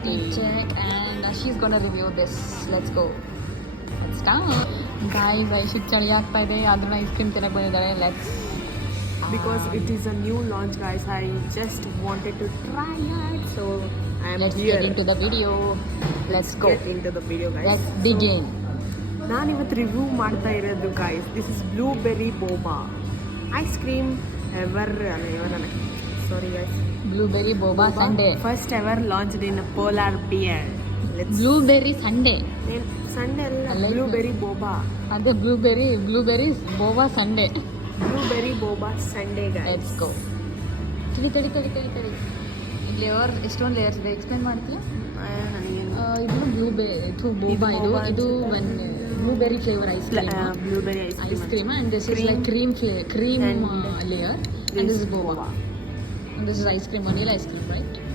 quality check and she's gonna review this. Let's go. Let's start. Guys, ಐಶಿಕ್ ಚಳಿ ಆಗ್ತಾ ಇದೆ ಆದ್ರೂ ಐಸ್ ಕ್ರೀಮ್ ತಿನ್ನಕ್ಕೆ ಬಂದಿದ್ದಾರೆ. Let's because it is a new launch, guys. I just wanted to try it, so I am let's here. get into the video. Let's go. Get into the video, guys. Let's begin. ನಾನು ಇವತ್ತು review ಮಾಡ್ತಾ ಇರೋದು guys, this is blueberry boba ice cream ever sorry guys, Blueberry boba sundae. first ever launched in polar bear. Let's Blueberry sundae. Sunday alla Like blueberry boba, ಅದು blueberries boba sundae. blueberry boba sunday, guys. Let's go. ತಡಿ ಇಲ್ಲಿ ಎಷ್ಟೊಂದು layers ಇದೆ, explain ಮಾಡ್ತೀಯಾ? ಇದು ಬೋಬಾ ಇದು blueberry flavour ice blueberry ice cream and this is like cream layer and this is boba and this is ice cream, vanilla ice cream, right?